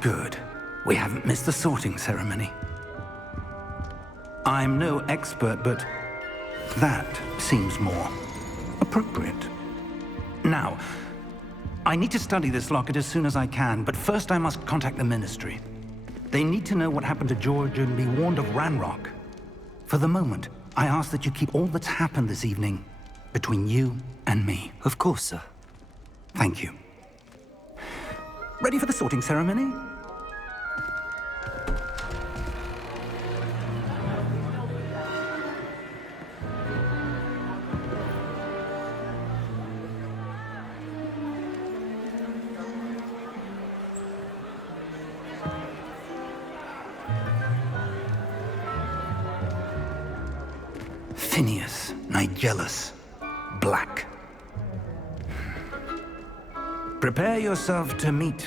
good. We haven't missed the sorting ceremony. I'm no expert, but that seems more appropriate. Now, I need to study this locket as soon as I can, but first I must contact the Ministry. They need to know what happened to George and be warned of Ranrock. For the moment, I ask that you keep all that's happened this evening between you and me. Of course, sir. Thank you. Ready for the sorting ceremony? Phineas, Nigellus, Black. Prepare yourself to meet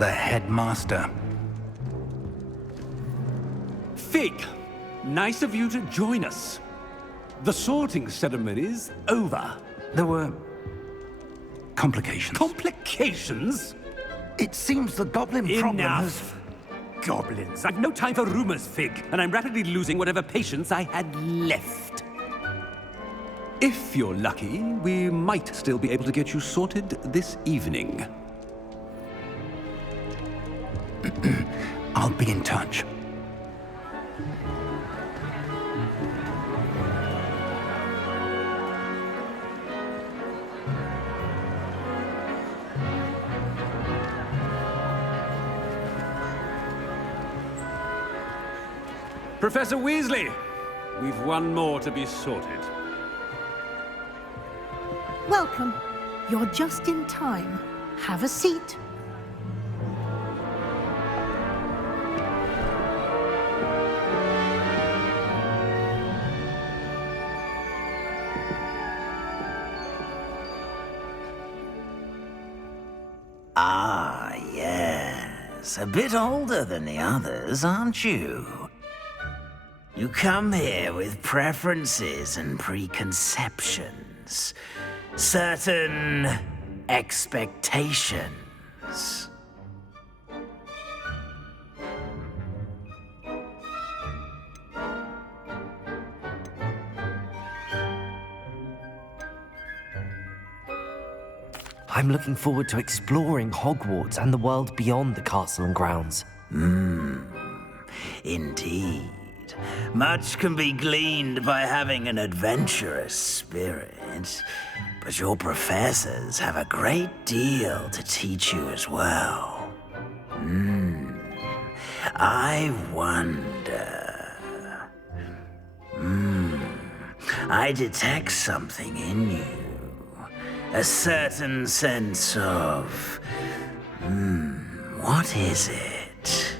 the headmaster. Fig, nice of you to join us. The sorting ceremony's over. There were complications. Complications? It seems the goblin problem has... Enough! Goblins. I've no time for rumors, Fig, and I'm rapidly losing whatever patience I had left. If you're lucky, we might still be able to get you sorted this evening. I'll be in touch. Professor Weasley, we've one more to be sorted. Welcome. You're just in time. Have a seat. Ah, yes. A bit older than the others, aren't you? You come here with preferences and preconceptions. Certain expectations. I'm looking forward to exploring Hogwarts and the world beyond the castle and grounds. Indeed. Much can be gleaned by having an adventurous spirit, but your professors have a great deal to teach you as well. I wonder... I detect something in you. A certain sense of... what is it?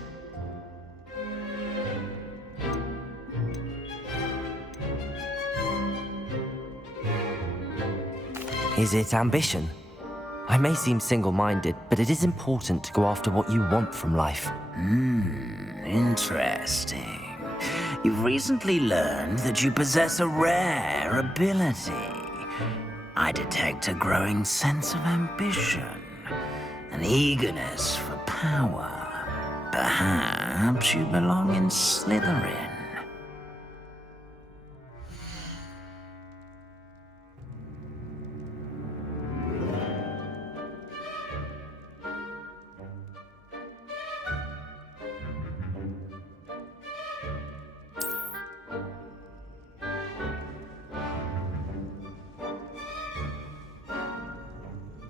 Is it ambition? I may seem single-minded, but it is important to go after what you want from life. Interesting. You've recently learned that you possess a rare ability. I detect a growing sense of ambition, an eagerness for power. Perhaps you belong in Slytherin.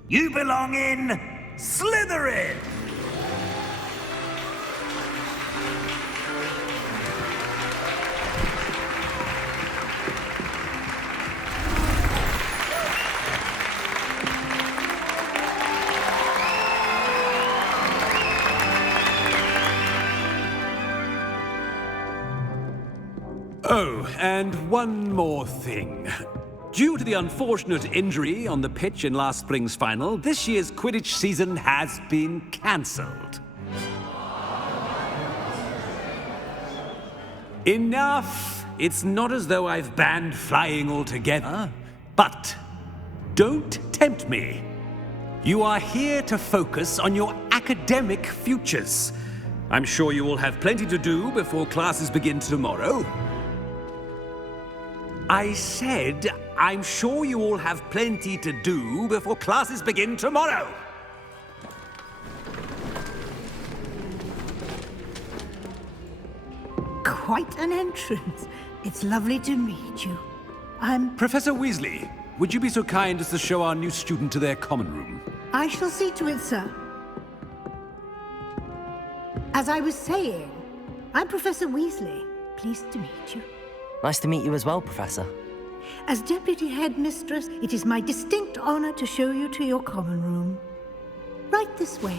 You belong in Slytherin! Oh, and one more thing. Due to the unfortunate injury on the pitch in last spring's final, this year's Quidditch season has been cancelled. Enough! It's not as though I've banned flying altogether, but don't tempt me. You are here to focus on your academic futures. I'm sure you all have plenty to do before classes begin tomorrow. I said, I'm sure you all have plenty to do before classes begin tomorrow. Quite an entrance. It's lovely to meet you. I'm... Professor Weasley, would you be so kind as to show our new student to their common room? I shall see to it, sir. As I was saying, I'm Professor Weasley. Pleased to meet you. Nice to meet you as well, Professor. As Deputy Headmistress, it is my distinct honor to show you to your common room. Right this way.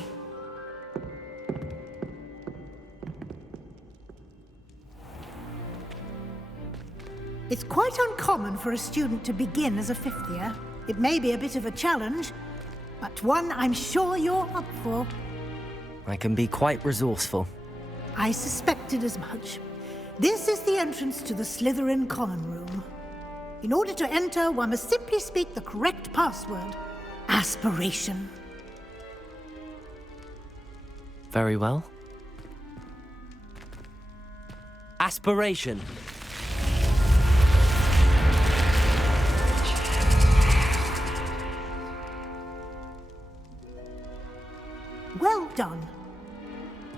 It's quite uncommon for a student to begin as a fifth year. It may be a bit of a challenge, but one I'm sure you're up for. I can be quite resourceful. I suspected as much. This is the entrance to the Slytherin common room. In order to enter, one must simply speak the correct password. Aspiration. Very well. Aspiration. Well done.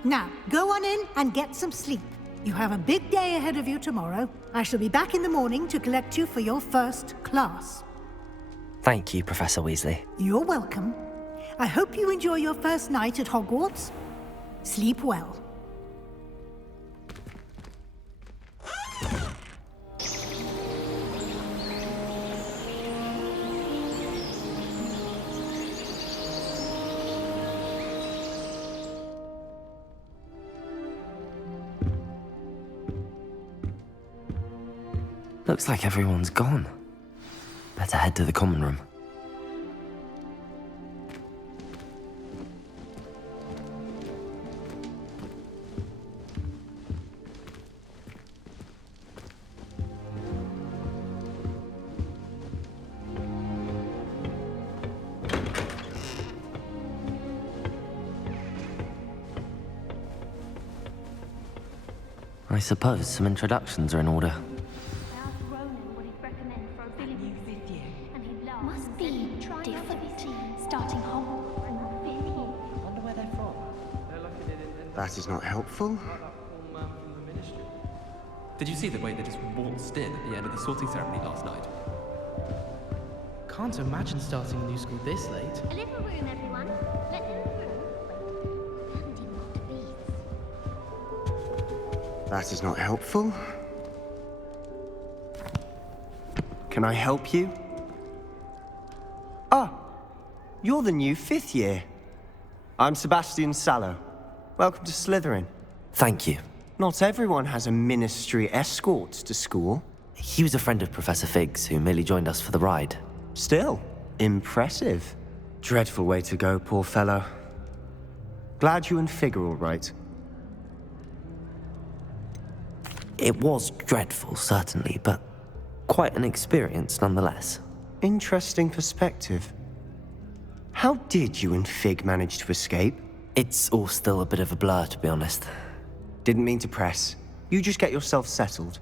Now, go on in and get some sleep. You have a big day ahead of you tomorrow. I shall be back in the morning to collect you for your first class. Thank you, Professor Weasley. You're welcome. I hope you enjoy your first night at Hogwarts. Sleep well. Looks like everyone's gone. Better head to the common room. I suppose some introductions are in order. Must be different. Starting Hogwarts in the 5th year. Wonder where they're from. That is not helpful. Did you see the way they just waltzed in at the end of the sorting ceremony last night? Can't imagine starting a new school this late. A little room, everyone. Let them through. Handy marked beads. That is not helpful. Can I help you? Ah, you're the new 5th year. I'm Sebastian Sallow. Welcome to Slytherin. Thank you. Not everyone has a ministry escort to school. He was a friend of Professor Fig's who merely joined us for the ride. Still, impressive. Dreadful way to go, poor fellow. Glad you and Fig are all right. It was dreadful, certainly, but quite an experience nonetheless. Interesting perspective. How did you and Fig manage to escape? It's all still a bit of a blur, to be honest. Didn't mean to press. You just get yourself settled.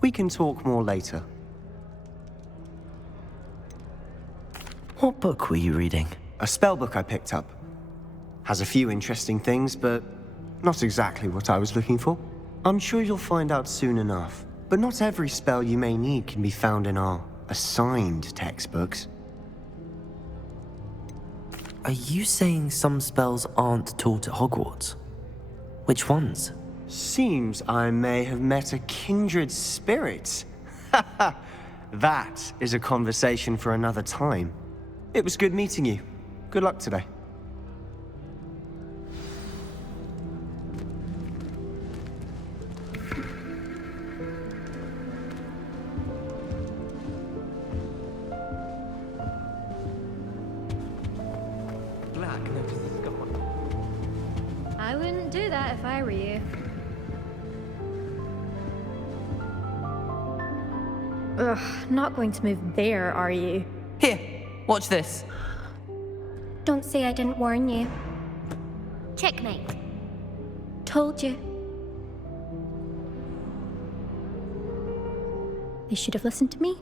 We can talk more later. What book were you reading? A spell book I picked up. Has a few interesting things, but not exactly what I was looking for. I'm sure you'll find out soon enough. But not every spell you may need can be found in our assigned textbooks. Are you saying some spells aren't taught at Hogwarts? Which ones? Seems I may have met a kindred spirit. That is a conversation for another time. It was good meeting you. Good luck today. Black notices gone. I wouldn't do that if I were you. Ugh, not going to move there, are you? Here, watch this. Don't say I didn't warn you. Checkmate. Told you. They should have listened to me.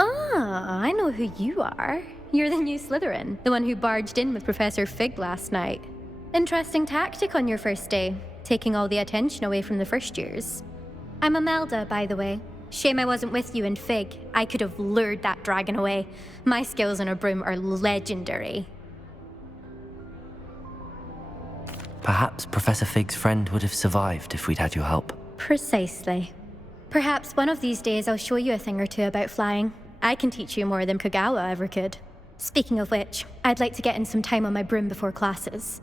Ah, I know who you are. You're the new Slytherin, the one who barged in with Professor Fig last night. Interesting tactic on your first day, taking all the attention away from the first years. I'm Imelda, by the way. Shame I wasn't with you in Fig. I could have lured that dragon away. My skills on a broom are legendary. Perhaps Professor Fig's friend would have survived if we'd had your help. Precisely. Perhaps one of these days I'll show you a thing or two about flying. I can teach you more than Kagawa ever could. Speaking of which, I'd like to get in some time on my broom before classes.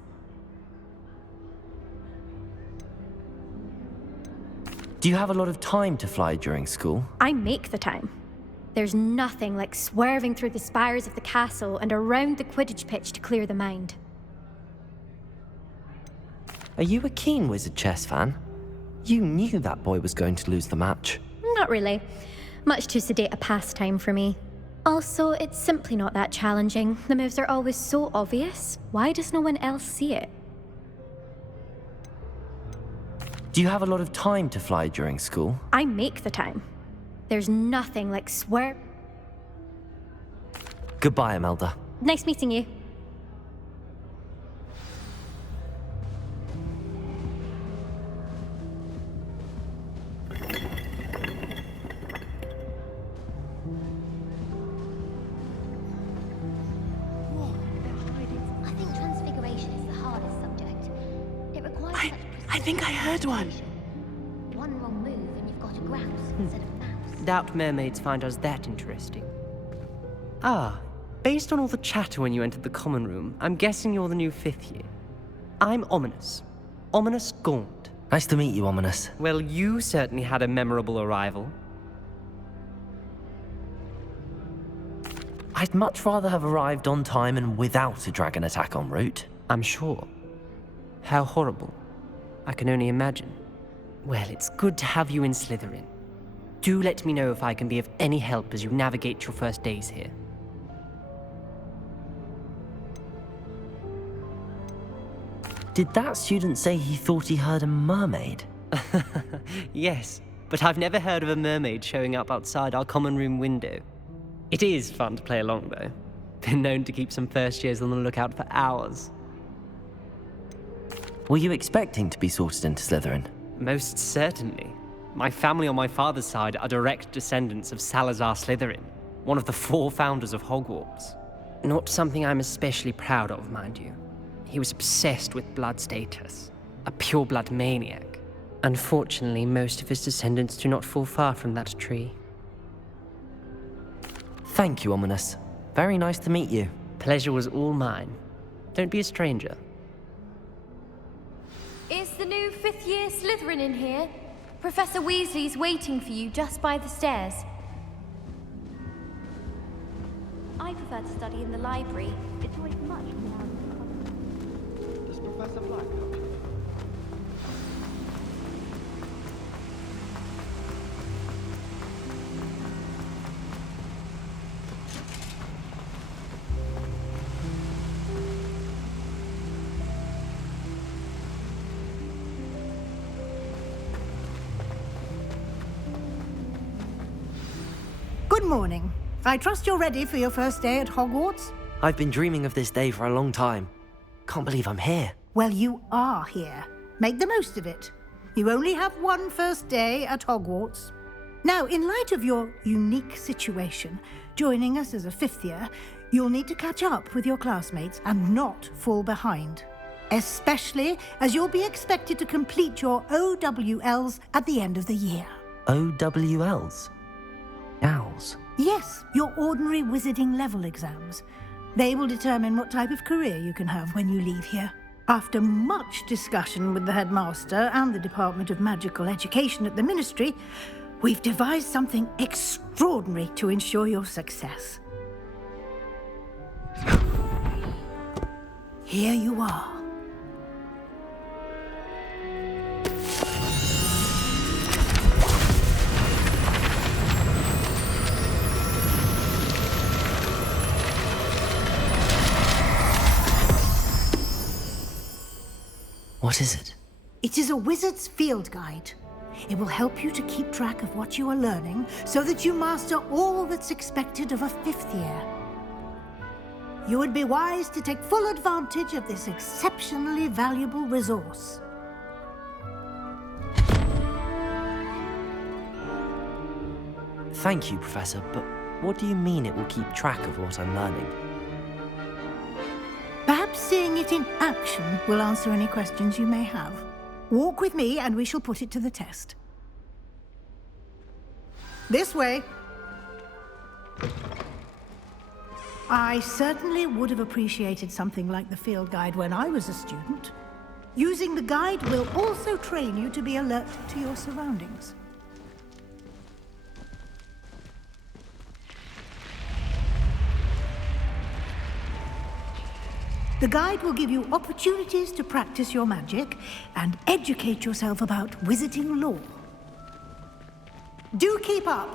Do you have a lot of time to fly during school? I make the time. There's nothing like swerving through the spires of the castle and around the Quidditch pitch to clear the mind. Are you a keen Wizard chess fan? You knew that boy was going to lose the match. Not really. Much too sedate a pastime for me. Also, it's simply not that challenging. The moves are always so obvious. Why does no one else see it? Do you have a lot of time to fly during school? I make the time. There's nothing like Goodbye, Imelda. Nice meeting you. I think transfiguration is the hardest subject. It requires such I think I heard one. one wrong move and you've got a grouse instead of mouse. Doubt mermaids find us that interesting. Ah, based on all the chatter when you entered the common room, I'm guessing you're the new 5th year. I'm Ominous. Ominous Gaunt. Nice to meet you, Ominous. Well, you certainly had a memorable arrival. I'd much rather have arrived on time and without a dragon attack en route. I'm sure. How horrible. I can only imagine. Well, it's good to have you in Slytherin. Do let me know if I can be of any help as you navigate your first days here. Did that student say he thought he heard a mermaid? Yes, but I've never heard of a mermaid showing up outside our common room window. It is fun to play along, though. Been known to keep some first years on the lookout for hours. Were you expecting to be sorted into Slytherin? Most certainly. My family on my father's side are direct descendants of Salazar Slytherin, one of the 4 founders of Hogwarts. Not something I'm especially proud of, mind you. He was obsessed with blood status, a pure-blood maniac. Unfortunately, most of his descendants do not fall far from that tree. Thank you, Ominous. Very nice to meet you. Pleasure was all mine. Don't be a stranger. Is the new 5th year Slytherin in here? Professor Weasley's waiting for you just by the stairs. I prefer to study in the library. It's always much more. Does Professor Black come? Good morning. I trust you're ready for your first day at Hogwarts? I've been dreaming of this day for a long time. Can't believe I'm here. Well, you are here. Make the most of it. You only have one first day at Hogwarts. Now, in light of your unique situation, joining us as a 5th year, you'll need to catch up with your classmates and not fall behind. Especially as you'll be expected to complete your OWLs at the end of the year. OWLs? Owls? Yes, your ordinary wizarding level exams. They will determine what type of career you can have when you leave here. After much discussion with the headmaster and the Department of Magical Education at the Ministry, we've devised something extraordinary to ensure your success. Here you are. What is it? It is a wizard's field guide. It will help you to keep track of what you are learning so that you master all that's expected of a 5th year. You would be wise to take full advantage of this exceptionally valuable resource. Thank you, Professor, but what do you mean it will keep track of what I'm learning? Perhaps seeing it in action will answer any questions you may have. Walk with me and we shall put it to the test. This way. I certainly would have appreciated something like the field guide when I was a student. Using the guide will also train you to be alert to your surroundings. The guide will give you opportunities to practice your magic and educate yourself about wizarding lore. Do keep up!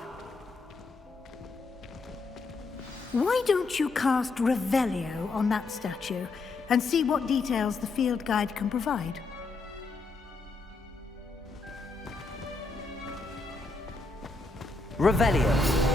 Why don't you cast Revelio on that statue and see what details the field guide can provide? Revelio.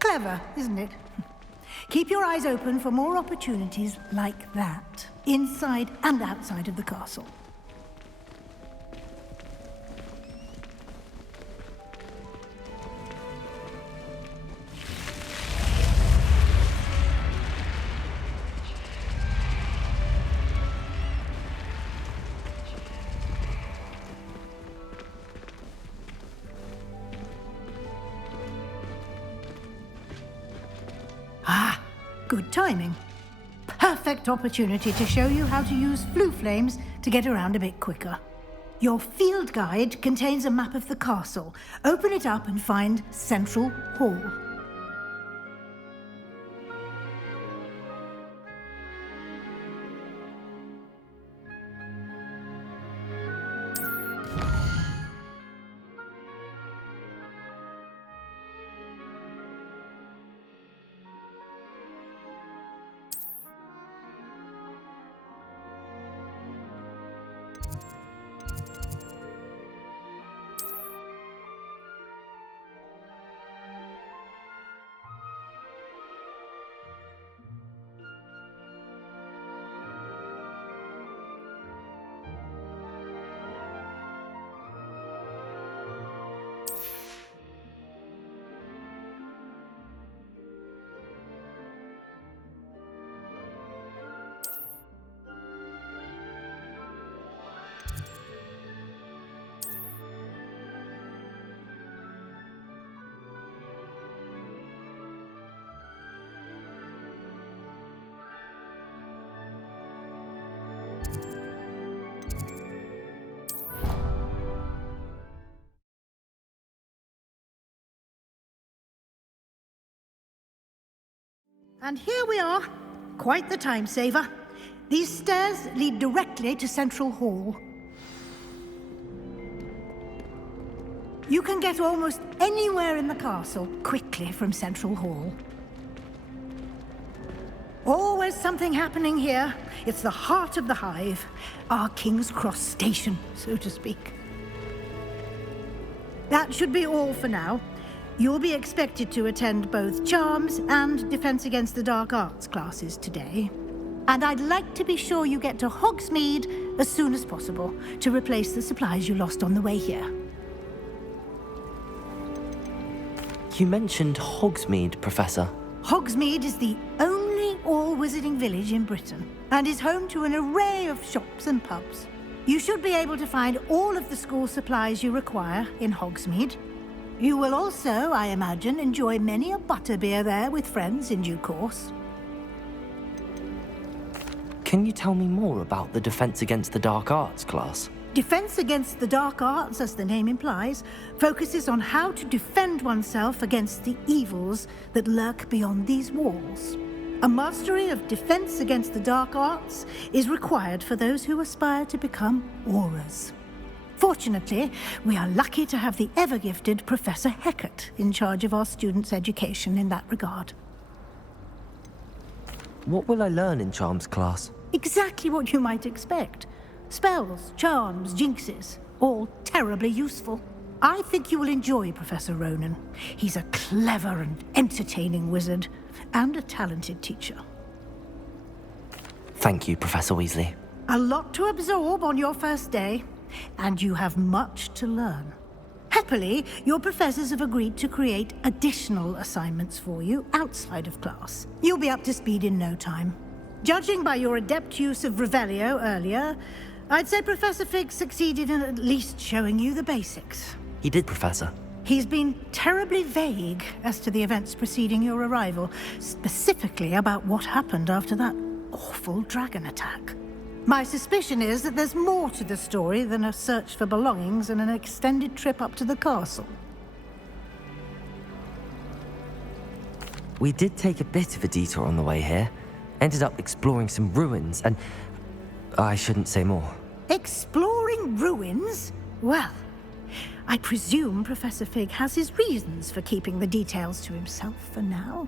Clever, isn't it? Keep your eyes open for more opportunities like that, inside and outside of the castle. Good timing. Perfect opportunity to show you how to use flue flames to get around a bit quicker. Your field guide contains a map of the castle. Open it up and find Central Hall. And here we are. Quite the time saver. These stairs lead directly to Central Hall. You can get almost anywhere in the castle quickly from Central Hall. Always something happening here. It's the heart of the hive, our King's Cross station, so to speak. That should be all for now. You'll be expected to attend both Charms and Defense Against the Dark Arts classes today. And I'd like to be sure you get to Hogsmeade as soon as possible to replace the supplies you lost on the way here. You mentioned Hogsmeade, Professor. Hogsmeade is the only all-wizarding village in Britain and is home to an array of shops and pubs. You should be able to find all of the school supplies you require in Hogsmeade. You will also, I imagine, enjoy many a butterbeer there with friends in due course. Can you tell me more about the Defense Against the Dark Arts class? Defense Against the Dark Arts, as the name implies, focuses on how to defend oneself against the evils that lurk beyond these walls. A mastery of Defense Against the Dark Arts is required for those who aspire to become Aurors. Fortunately, we are lucky to have the ever-gifted Professor Hecat in charge of our students' education in that regard. What will I learn in Charms class? Exactly what you might expect. Spells, charms, jinxes, all terribly useful. I think you will enjoy Professor Ronan. He's a clever and entertaining wizard, and a talented teacher. Thank you, Professor Weasley. A lot to absorb on your first day, and you have much to learn. Happily, your professors have agreed to create additional assignments for you outside of class. You'll be up to speed in no time. Judging by your adept use of Revelio earlier, I'd say Professor Fig succeeded in at least showing you the basics. He did, Professor. He's been terribly vague as to the events preceding your arrival, specifically about what happened after that awful dragon attack. My suspicion is that there's more to the story than a search for belongings and an extended trip up to the castle. We did take a bit of a detour on the way here. Ended up exploring some ruins and... I shouldn't say more. Exploring ruins? Well, I presume Professor Fig has his reasons for keeping the details to himself for now.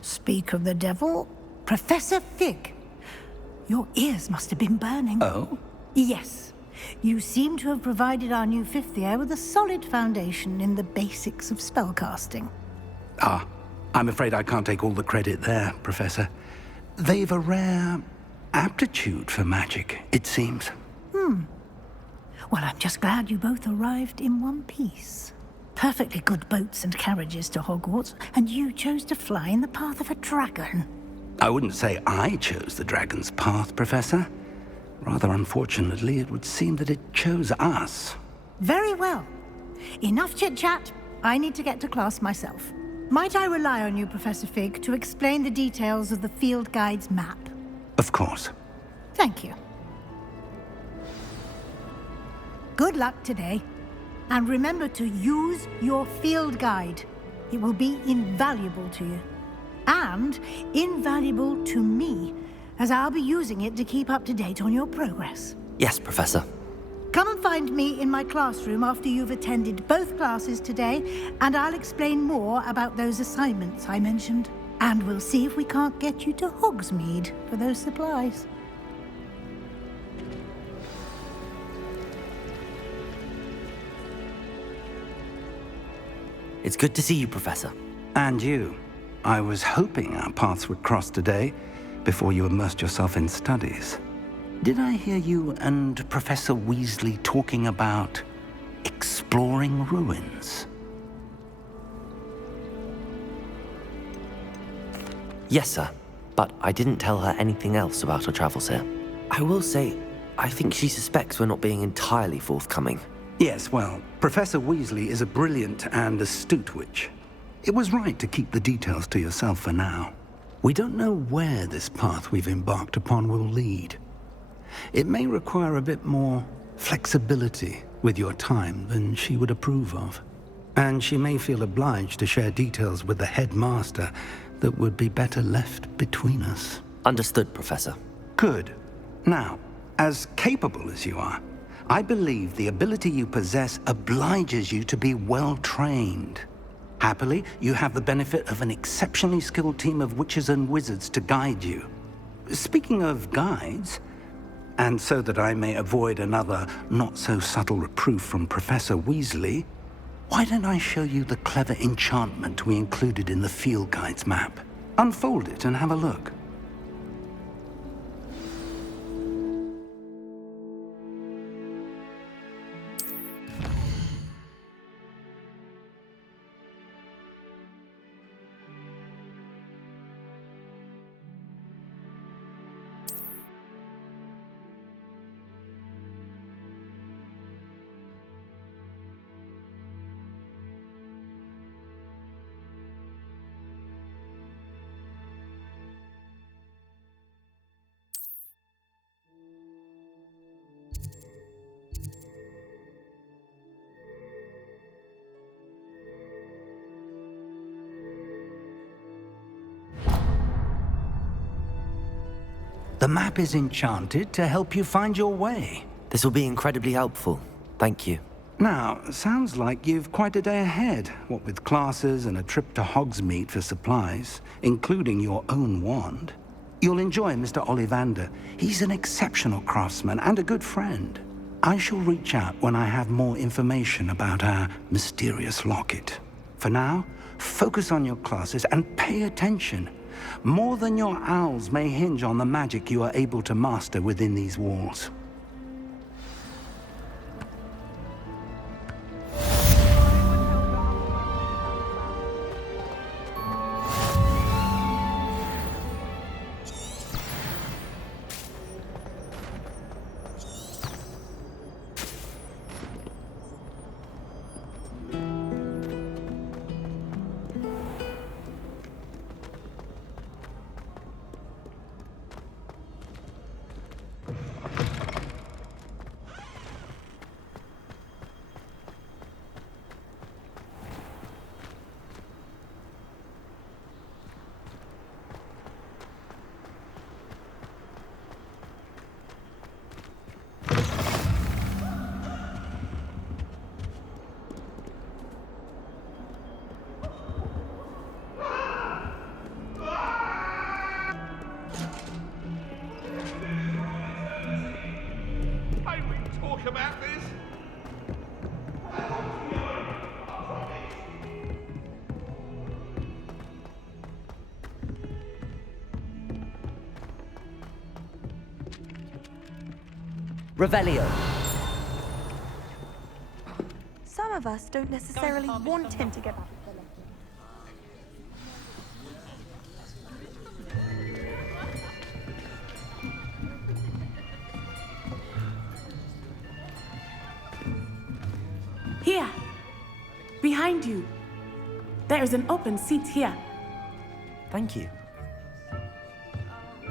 Speak of the devil, Professor Fig. Your ears must have been burning. Oh? Yes. You seem to have provided our new fifth year with a solid foundation in the basics of spellcasting. Ah, I'm afraid I can't take all the credit there, Professor. They've a rare aptitude for magic, it seems. Well, I'm just glad you both arrived in one piece. Perfectly good boats and carriages to Hogwarts, and you chose to fly in the path of a dragon. I wouldn't say I chose the dragon's path, Professor. Rather unfortunately, it would seem that it chose us. Very well. Enough chit-chat. I need to get to class myself. Might I rely on you, Professor Fig, to explain the details of the field guide's map? Of course. Thank you. Good luck today. And remember to use your field guide. It will be invaluable to you. And invaluable to me, as I'll be using it to keep up to date on your progress. Yes, Professor. Come and find me in my classroom after you've attended both classes today, and I'll explain more about those assignments I mentioned. And we'll see if we can't get you to Hogsmeade for those supplies. It's good to see you, Professor. And you. I was hoping our paths would cross today, before you immersed yourself in studies. Did I hear you and Professor Weasley talking about exploring ruins? Yes, sir. But I didn't tell her anything else about our travels here. I will say, I think she suspects we're not being entirely forthcoming. Yes, well, Professor Weasley is a brilliant and astute witch. It was right to keep the details to yourself for now. We don't know where this path we've embarked upon will lead. It may require a bit more flexibility with your time than she would approve of. And she may feel obliged to share details with the headmaster that would be better left between us. Understood, Professor. Good. Now, as capable as you are, I believe the ability you possess obliges you to be well-trained. Happily, you have the benefit of an exceptionally skilled team of witches and wizards to guide you. Speaking of guides, and so that I may avoid another not-so-subtle reproof from Professor Weasley, why don't I show you the clever enchantment we included in the field guide's map? Unfold it and have a look. The map is enchanted to help you find your way. This will be incredibly helpful. Thank you. Now, sounds like you've quite a day ahead, what with classes and a trip to Hogsmeade for supplies, including your own wand. You'll enjoy Mr. Ollivander. He's an exceptional craftsman and a good friend. I shall reach out when I have more information about our mysterious locket. For now, focus on your classes and pay attention. More than your owls may hinge on the magic you are able to master within these walls. About this? Revelio. Some of us don't necessarily want him to get out of the letter. Here, behind you. There is an open seat here. Thank you.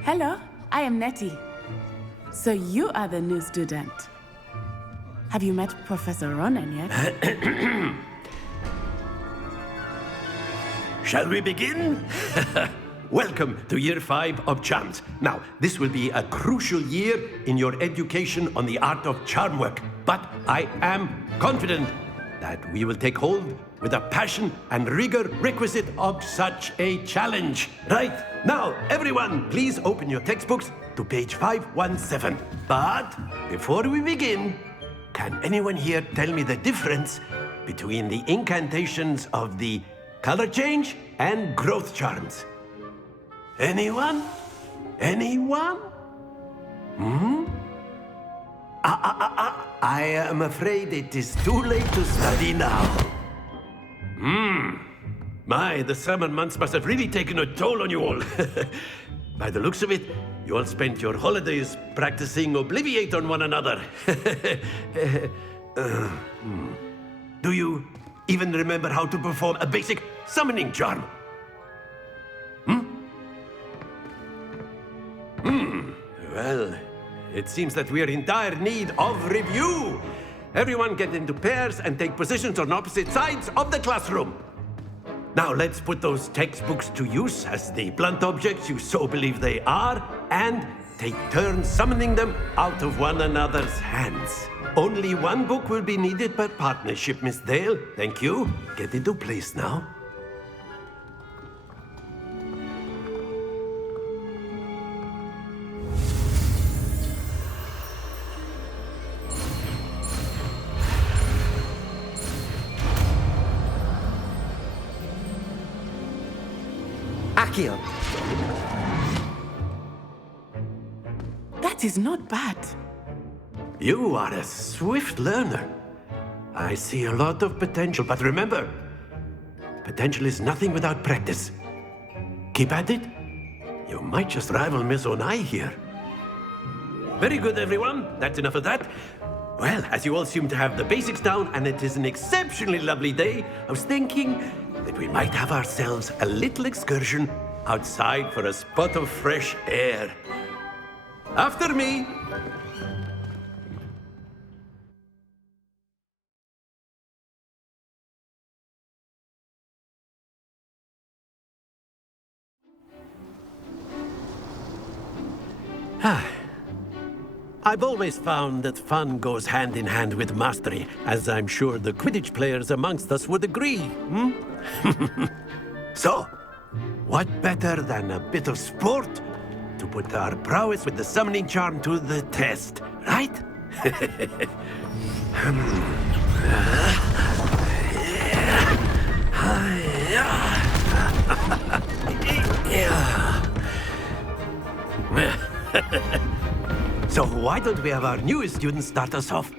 Hello, I am Nettie. So you are the new student. Have you met Professor Ronan yet? Shall we begin? Welcome to Year 5 of Charms. Now, this will be a crucial year in your education on the art of charm work. But I am confident that we will take hold with the passion and rigor requisite of such a challenge. Right, now, everyone, please open your textbooks to page 517. But before we begin, can anyone here tell me the difference between the incantations of the color change and growth charms? Anyone? Anyone? I am afraid it is too late to study now. My, the summer months must have really taken a toll on you all. By the looks of it, you all spent your holidays practicing Obliviate on one another. Do you even remember how to perform a basic summoning charm? Well, it seems that we are in dire need of review. Everyone get into pairs and take positions on opposite sides of the classroom. Now let's put those textbooks to use as the blunt objects you so believe they are, and take turns summoning them out of one another's hands. Only one book will be needed per partnership, Miss Dale. Thank you. Get into place now. Accio! That is not bad. You are a swift learner. I see a lot of potential, but remember, potential is nothing without practice. Keep at it. You might just rival Miss Onai here. Very good, everyone. That's enough of that. Well, as you all seem to have the basics down, and it is an exceptionally lovely day, I was thinking that we might have ourselves a little excursion outside for a spot of fresh air. After me. I've always found that fun goes hand in hand with mastery, as I'm sure the Quidditch players amongst us would agree. So, what better than a bit of sport to put our prowess with the summoning charm to the test, right? So why don't we have our newest student start us off?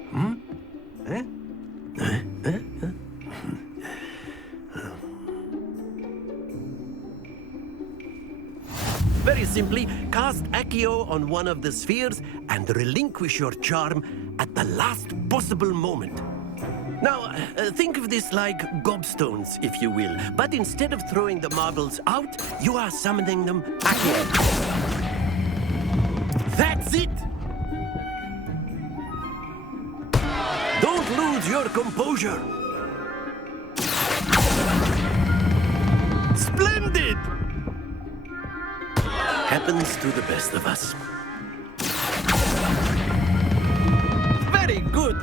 Very simply, cast Accio on one of the spheres and relinquish your charm at the last possible moment. Now, think of this like gobstones, if you will. But instead of throwing the marbles out, you are summoning them Accio. That's it! Don't lose your composure. Splendid! Happens to the best of us. Very good.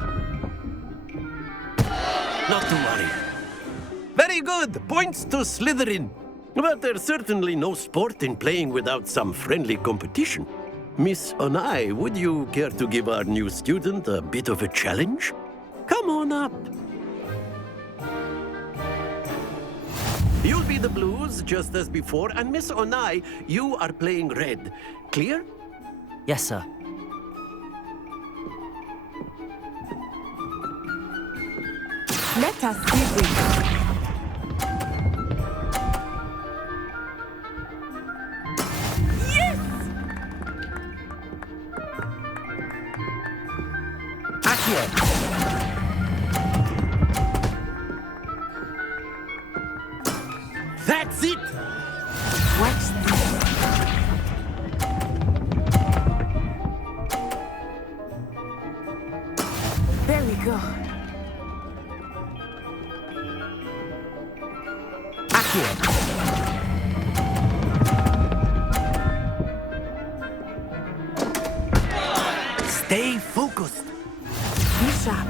Not to worry. Very good. Points to Slytherin. But there's certainly no sport in playing without some friendly competition. Miss Onai, would you care to give our new student a bit of a challenge? Come on up. You'll be the blues, just as before, and Miss Onai, you are playing red. Clear? Yes, sir. Let us see this. Yes! Accio! That's it! Watch this. There we go. Accio! Stay focused. Be sharp.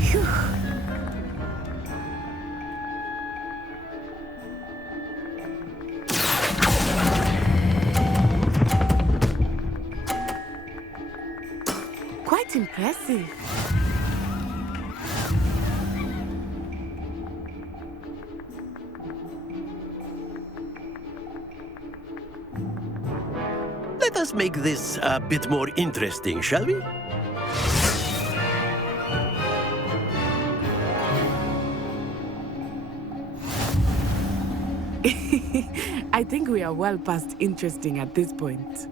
Phew. Quite impressive. Let us make this a bit more interesting, shall we? I think we are well past interesting at this point.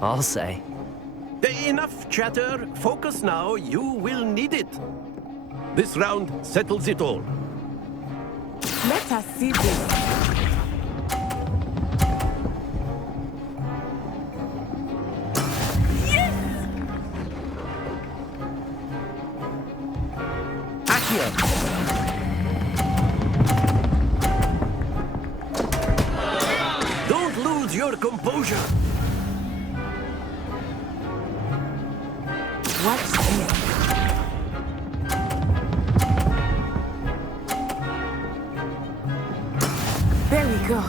I'll say. Enough chatter. Focus now. You will need it. This round settles it all. Let us see this. Yes! Accio! composure. What's this? There we go.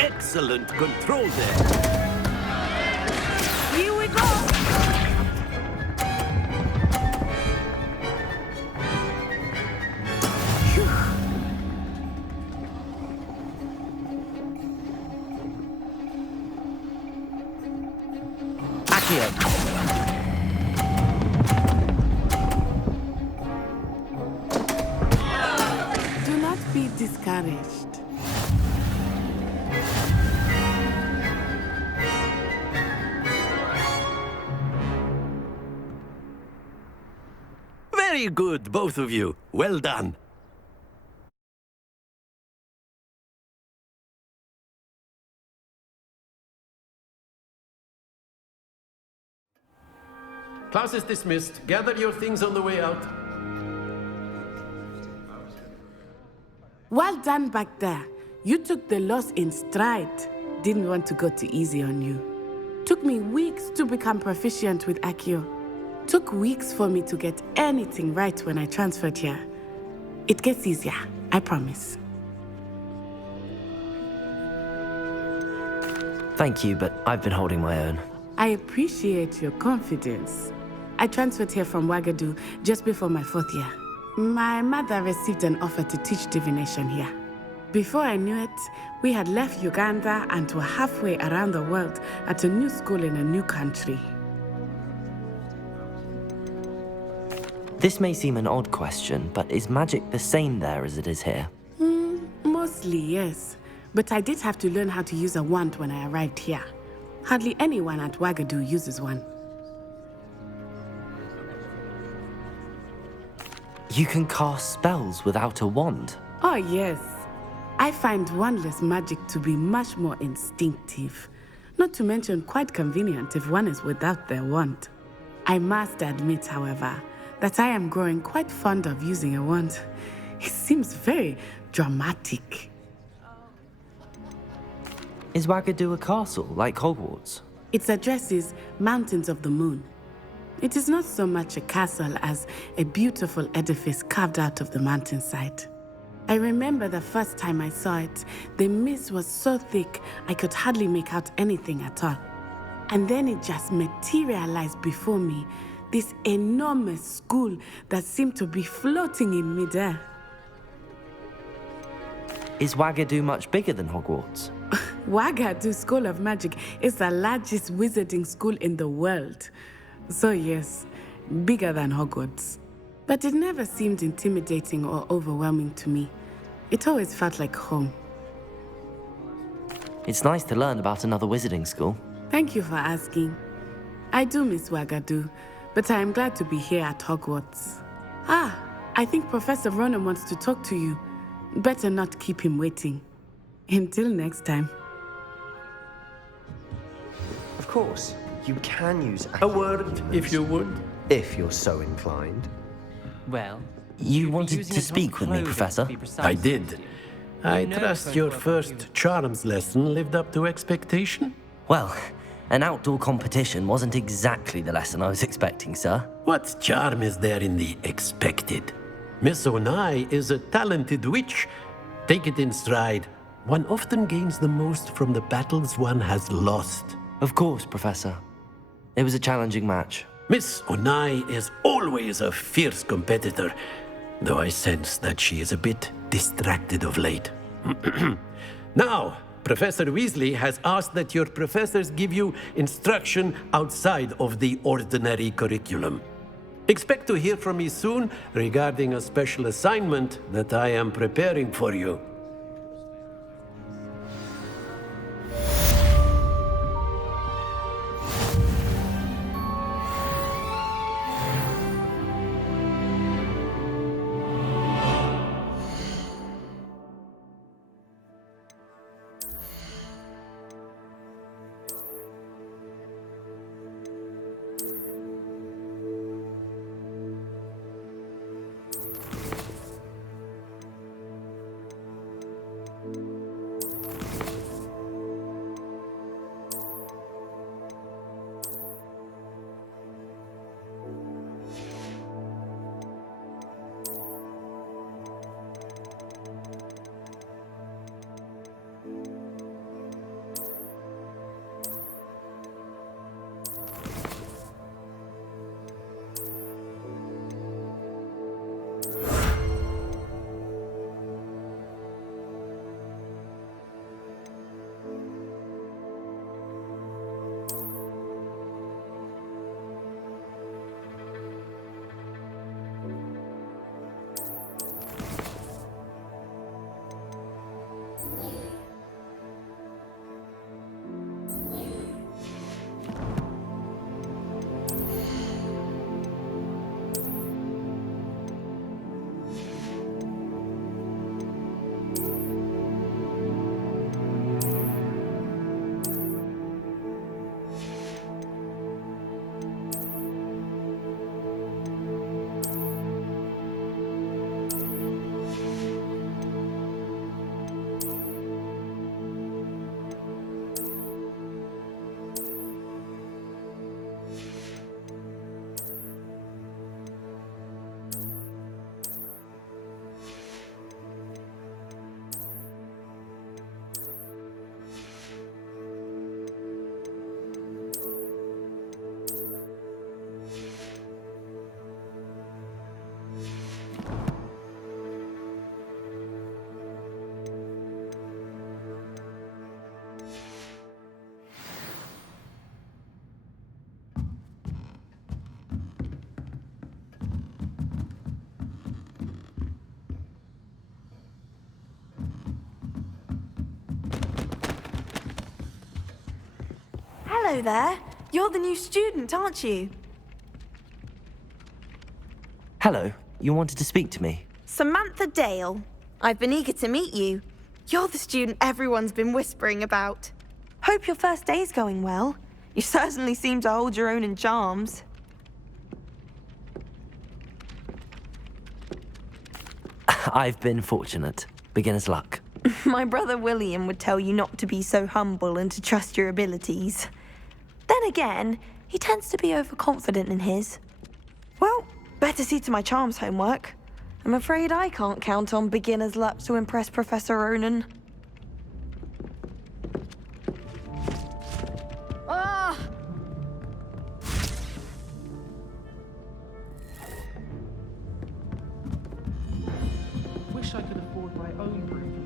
Excellent control there. Here we go. Do not be discouraged. Very good, both of you. Well done. Class is dismissed. Gather your things on the way out. Well done back there. You took the loss in stride. Didn't want to go too easy on you. Took me weeks to become proficient with Accio. Took weeks for me to get anything right when I transferred here. It gets easier, I promise. Thank you, but I've been holding my own. I appreciate your confidence. I transferred here from Wagadu just before my 4th year. My mother received an offer to teach divination here. Before I knew it, we had left Uganda and were halfway around the world at a new school in a new country. This may seem an odd question, but is magic the same there as it is here? Mostly, yes. But I did have to learn how to use a wand when I arrived here. Hardly anyone at Wagadu uses one. You can cast spells without a wand? Oh, yes. I find wandless magic to be much more instinctive. Not to mention quite convenient if one is without their wand. I must admit, however, that I am growing quite fond of using a wand. It seems very dramatic. Is Wagadu a castle, like Hogwarts? Its address is Mountains of the Moon. It is not so much a castle as a beautiful edifice carved out of the mountainside. I remember the first time I saw it, the mist was so thick I could hardly make out anything at all. And then it just materialized before me, this enormous school that seemed to be floating in midair. Is Wagadu much bigger than Hogwarts? Wagadu School of Magic is the largest wizarding school in the world. So yes, bigger than Hogwarts. But it never seemed intimidating or overwhelming to me. It always felt like home. It's nice to learn about another wizarding school. Thank you for asking. I do miss Wagadu, but I am glad to be here at Hogwarts. I think Professor Ronan wants to talk to you. Better not keep him waiting. Until next time. Of course, you can use a word, if you would. If you're so inclined. Well, you wanted to speak with me, Professor? I did. I trust your first charms lesson lived up to expectation? Well, an outdoor competition wasn't exactly the lesson I was expecting, sir. What charm is there in the expected? Miss Onai is a talented witch. Take it in stride. One often gains the most from the battles one has lost. Of course, Professor. It was a challenging match. Miss Onai is always a fierce competitor, though I sense that she is a bit distracted of late. Now, Professor Weasley has asked that your professors give you instruction outside of the ordinary curriculum. Expect to hear from me soon regarding a special assignment that I am preparing for you. Hello there. You're the new student, aren't you? Hello, you wanted to speak to me? Samantha Dale. I've been eager to meet you. You're the student everyone's been whispering about. Hope your first day's going well. You certainly seem to hold your own in charms. I've been fortunate. Beginner's luck. My brother William would tell you not to be so humble and to trust your abilities. Then again, he tends to be overconfident in his. Well, better see to my charms homework. I'm afraid I can't count on beginner's luck to impress Professor Ronan. Ah! Wish I could afford my own proof of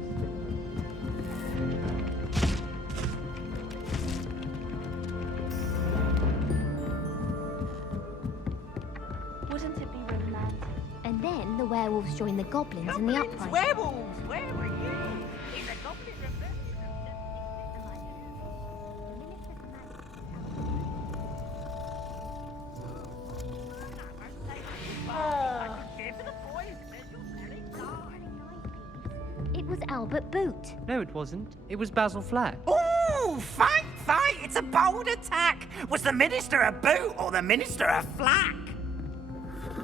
Wouldn't it be romantic? And then the werewolves join the goblins in the uprising. Werewolves! Where are you? Is a goblin It was Albert Boot. No, it wasn't. It was Basil Flack. Ooh, fight! It's a bold attack! Was the Minister a boot or the Minister a flack?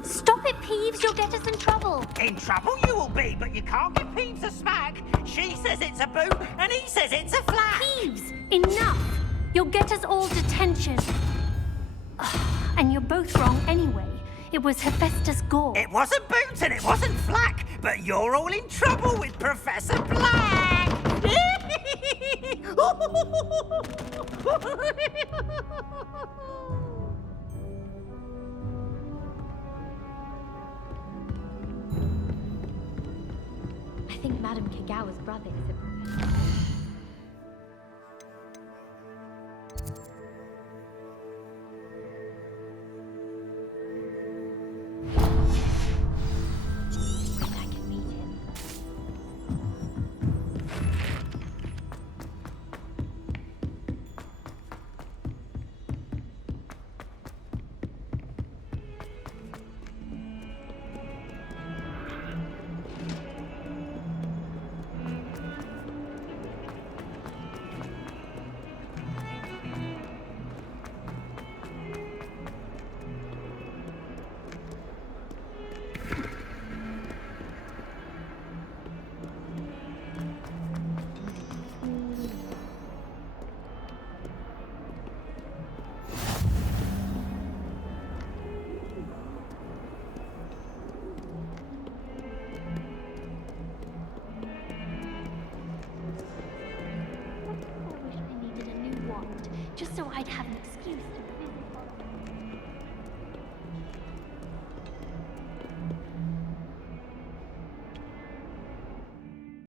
Stop it, Peeves! You'll get us in trouble. In trouble you will be, but you can't give Peeves a smack. She says it's a boot, and he says it's a flack. Peeves! Enough! You'll get us all detention. And you're both wrong anyway. It was Hephaestus Gore. It wasn't boot and it wasn't flack, but you're all in trouble with Professor Black. I think Madame Kagawa's brother is a professor. I can meet him. Just so I'd have an excuse.